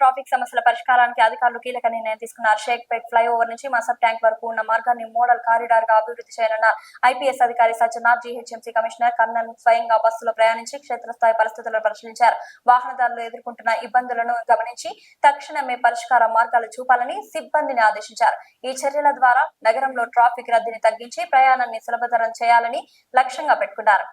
Traffic సమస్యల పరిష్కారానికి అధికారులు కీలక నిర్ణయం తీసుకున్నారు. షేక్పేట్ ఫ్లైఓవర్ నుంచి మసబ్ ట్యాంక్ వరకు ఉన్న మార్గాన్ని మోడల్ కారిడార్ గా అభివృద్ధి చేయనున్న ఐపీఎస్ అధికారి సజ్జనార్ జీహెచ్ఎంసీ కమిషనర్ కన్నన్ స్వయంగా బస్సులో ప్రయాణించి క్షేత్రస్థాయి పరిస్థితులను పరిశీలించారు. వాహనదారులు ఎదుర్కొంటున్న ఇబ్బందులను గమనించి తక్షణమే పరిష్కార మార్గాలు చూపాలని సిబ్బందిని ఆదేశించారు. ఈ చర్యల ద్వారా నగరంలో ట్రాఫిక్ రద్దీని తగ్గించి ప్రయాణాన్ని సులభతరం చేయాలని లక్ష్యంగా పెట్టుకున్నారు.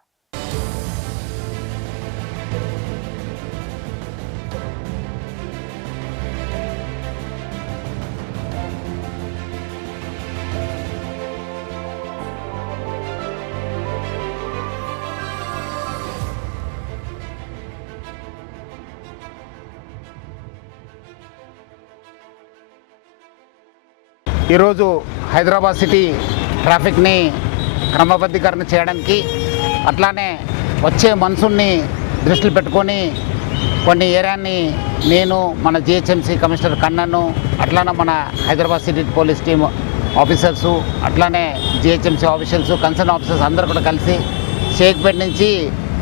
ఈరోజు హైదరాబాద్ సిటీ ట్రాఫిక్ని క్రమబద్ధీకరణ చేయడానికి అట్లానే వచ్చే మన్సూన్ని దృష్టిలో పెట్టుకొని కొన్ని ఏరియాని నేను మన జిహెచ్ఎంసీ కమిషనర్ కన్నన్ను అట్లానే మన Hyderabad city police team officers అట్లానే జిహెచ్ఎంసీ ఆఫీసర్స్ కన్సర్న్ ఆఫీసర్స్ అందరూ కూడా కలిసి షేక్పేట్ నుంచి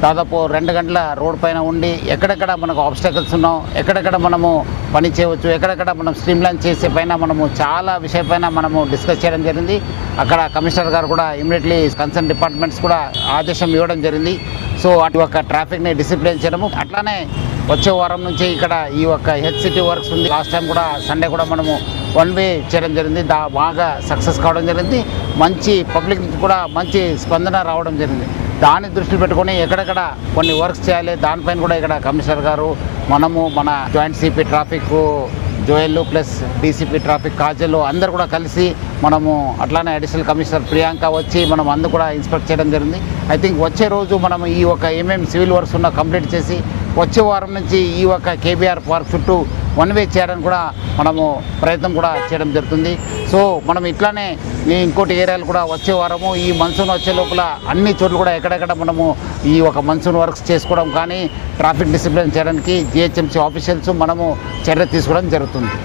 దాదాపు 2 గంటల రోడ్ పైన ఉండి ఎక్కడెక్కడ మనకు ఆబ్స్టాకల్స్ ఉన్నాం, ఎక్కడెక్కడ మనము పని చేయవచ్చు, ఎక్కడెక్కడ మనం స్ట్రీమ్లైన్ చేసే పైన మనము చాలా విషయపైన మనము డిస్కస్ చేయడం జరిగింది. అక్కడ కమిషనర్ గారు కూడా ఇమీడియట్లీ కన్సర్న్ డిపార్ట్మెంట్స్ కూడా ఆదేశం ఇవ్వడం జరిగింది. సో అటు ఒక ట్రాఫిక్ని డిసిప్లిన్ చేయడము అట్లానే వచ్చే వారం నుంచి ఇక్కడ ఈ యొక్క హెచ్సిటీ వర్క్స్ ఉంది. లాస్ట్ టైం కూడా సండే కూడా మనము 1 వే చేయడం జరిగింది. బాగా సక్సెస్ కావడం జరిగింది. మంచి పబ్లిక్ నుంచి కూడా మంచి స్పందన రావడం జరిగింది. దాన్ని దృష్టిలో పెట్టుకొని ఎక్కడెక్కడ కొన్ని వర్క్స్ చేయాలి దానిపైన కూడా ఇక్కడ కమిషనర్ గారు మనము మన joint CP traffic Joel plus DCP traffic Kajal అందరు కూడా కలిసి మనము అట్లానే అడిషనల్ కమిషనర్ ప్రియాంక వచ్చి మనం అందరూ కూడా ఇన్స్పెక్ట్ చేయడం జరిగింది. ఐ థింక్ వచ్చే రోజు మనం ఈ ఒక ఏమేమి సివిల్ వర్క్స్ ఉన్నా కంప్లీట్ చేసి వచ్చే వారం నుంచి ఈ ఒక కేబీఆర్ పార్క్ చుట్టూ 1 వే చేయడానికి కూడా మనము ప్రయత్నం కూడా చేయడం జరుగుతుంది. సో మనం ఇట్లానే ఇంకోటి ఏరియాలు కూడా వచ్చే వారము ఈ మన్సూన్ వచ్చే లోపల అన్ని చోట్ల కూడా ఎక్కడెక్కడ మనము ఈ ఒక మన్సూన్ వర్క్స్ చేసుకోవడం కానీ ట్రాఫిక్ డిసిప్లిన్ చేయడానికి జిహెచ్ఎంసీ ఆఫీషియల్స్ మనము చర్య తీసుకోవడం జరుగుతుంది.